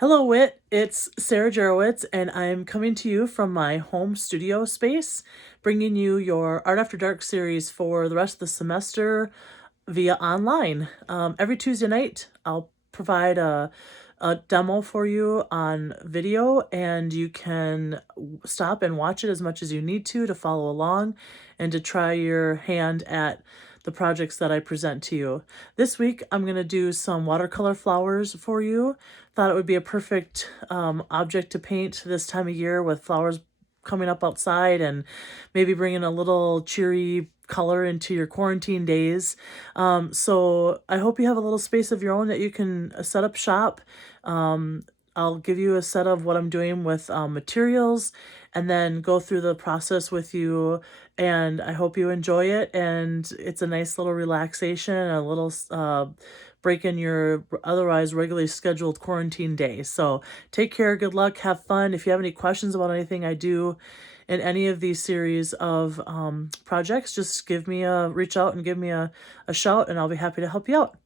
Hello, Wit. It's Sarah Jarowitz, and I'm coming to you from my home studio space, bringing you your Art After Dark series for the rest of the semester via online. Every Tuesday night, I'll provide a demo for you on video, and you can stop and watch it as much as you need to follow along and to try your hand at the projects that I present to you. This week, I'm going to do some watercolor flowers for you. Thought it would be a perfect object to paint this time of year with flowers coming up outside and maybe bringing a little cheery color into your quarantine days. So I hope you have a little space of your own that you can set up shop. I'll give you a set of what I'm doing with materials and then go through the process with you. And I hope you enjoy it. And it's a nice little relaxation, a little break in your otherwise regularly scheduled quarantine day. So take care, good luck, have fun. If you have any questions about anything I do in any of these series of projects, just reach out and give me a shout, and I'll be happy to help you out.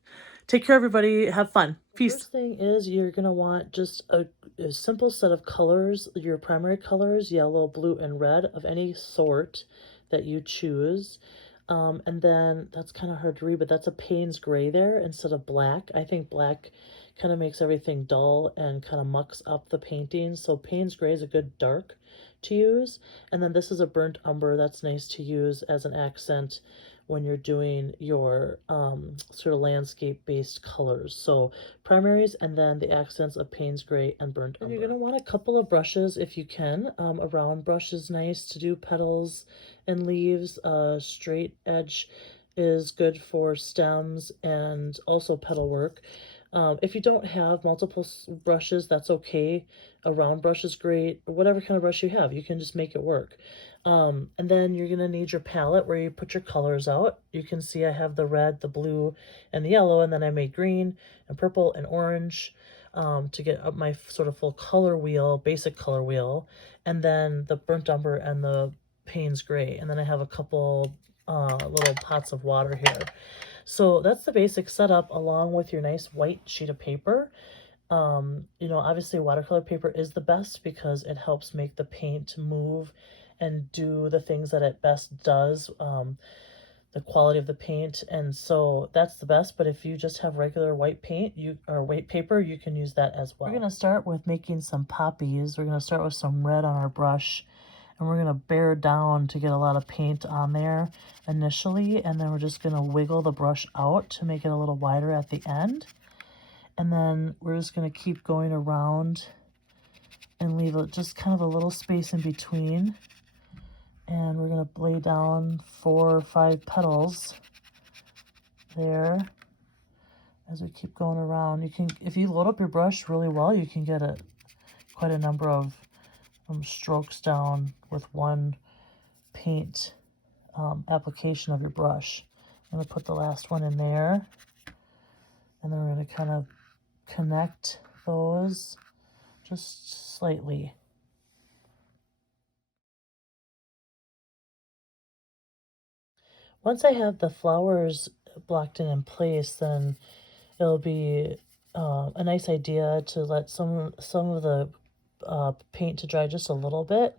Take care, everybody. Have fun. Peace. First thing is you're going to want just a simple set of colors, your primary colors, yellow, blue, and red of any sort that you choose. And then that's kind of hard to read, but that's a Payne's gray there instead of black. I think black kind of makes everything dull and kind of mucks up the painting. So Payne's gray is a good dark to use. And then this is a burnt umber that's nice to use as an accent when you're doing your sort of landscape-based colors. So primaries and then the accents of Payne's gray and burnt umber. And you're going to want a couple of brushes if you can. A round brush is nice to do petals and leaves. Straight edge is good for stems and also petal work. If you don't have multiple brushes, that's okay. A round brush is great, or whatever kind of brush you have. You can just make it work. And then you're going to need your palette where you put your colors out. You can see I have the red, the blue, and the yellow, and then I made green and purple and orange to get up my sort of full color wheel, basic color wheel, and then the burnt umber and the Payne's gray. And then I have a couple little pots of water here. So that's the basic setup along with your nice white sheet of paper. Obviously watercolor paper is the best because it helps make the paint move and do the things that it best does, the quality of the paint. And so that's the best, but if you just have regular white paint or white paper, you can use that as well. We're going to start with making some poppies. We're going to start with some red on our brush, and we're going to bear down to get a lot of paint on there initially, and then we're just going to wiggle the brush out to make it a little wider at the end. And then we're just going to keep going around and leave just kind of a little space in between. And we're going to lay down 4 or 5 petals there as we keep going around. You can, if you load up your brush really well, you can get quite a number of strokes down with one paint application of your brush. I'm going to put the last one in there, and then we're going to kind of connect those just slightly. Once I have the flowers blocked in place, then it'll be a nice idea to let some of the paint to dry just a little bit,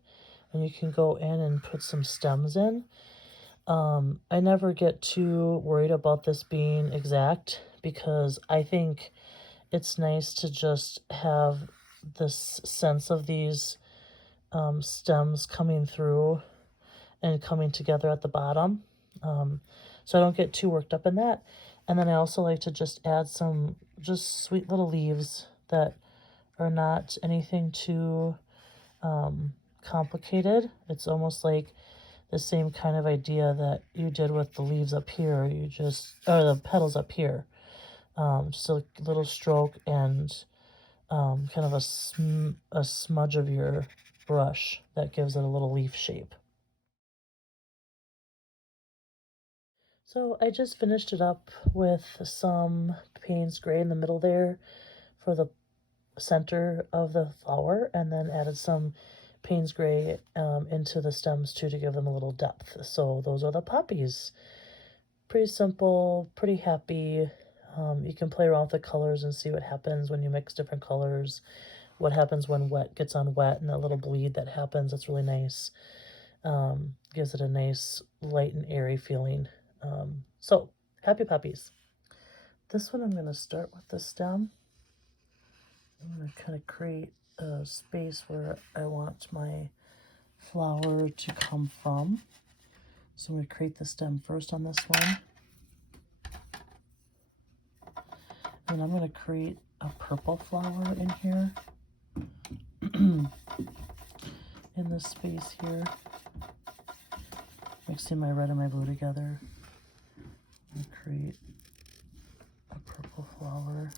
and you can go in and put some stems in. I never get too worried about this being exact because I think it's nice to just have this sense of these stems coming through and coming together at the bottom. So I don't get too worked up in that. And then I also like to just add some just sweet little leaves that are not anything too complicated. It's almost like the same kind of idea that you did with the leaves up here. Or the petals up here. Just a little stroke and kind of a smudge of your brush that gives it a little leaf shape. So I just finished it up with some Payne's gray in the middle there for the center of the flower, and then added some Payne's gray into the stems too to give them a little depth. So those are the poppies. Pretty simple, pretty happy. You can play around with the colors and see what happens when you mix different colors, what happens when wet gets on wet, and that little bleed that happens. That's really nice. Gives it a nice light and airy feeling. So, happy puppies. This one I'm going to start with the stem. I'm going to kind of create a space where I want my flower to come from. So I'm going to create the stem first on this one. And I'm going to create a purple flower in here. In this space here. Mixing my red and my blue together. And create a purple flower.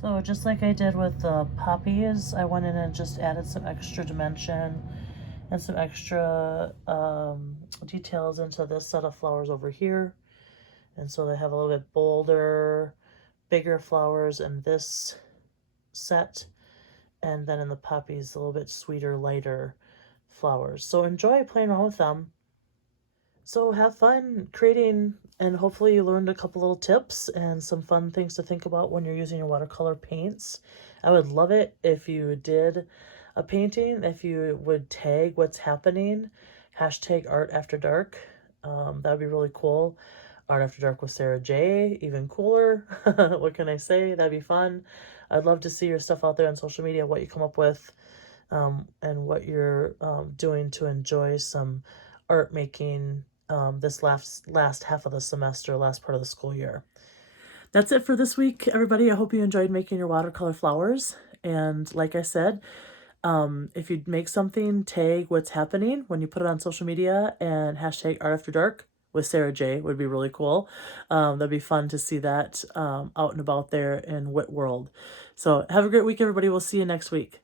So just like I did with the poppies, I went in and just added some extra dimension and some extra details into this set of flowers over here. And so they have a little bit bolder, bigger flowers in this set. And then in the poppies, a little bit sweeter, lighter flowers. So enjoy playing around with them. So have fun creating, and hopefully you learned a couple little tips and some fun things to think about when you're using your watercolor paints. I would love it if you did a painting, if you would tag what's happening, hashtag art after dark. That would be really cool. Art After Dark with Sarah J, even cooler. What can I say? That'd be fun. I'd love to see your stuff out there on social media, what you come up with, and what you're doing to enjoy some art making this last half of the semester, last part of the school year. That's it for this week, everybody. I hope you enjoyed making your watercolor flowers. And like I said, if you make something, tag what's happening when you put it on social media, and hashtag Art After Dark with Sarah J would be really cool. That'd be fun to see that out and about there in Wit World. So have a great week, everybody. We'll see you next week.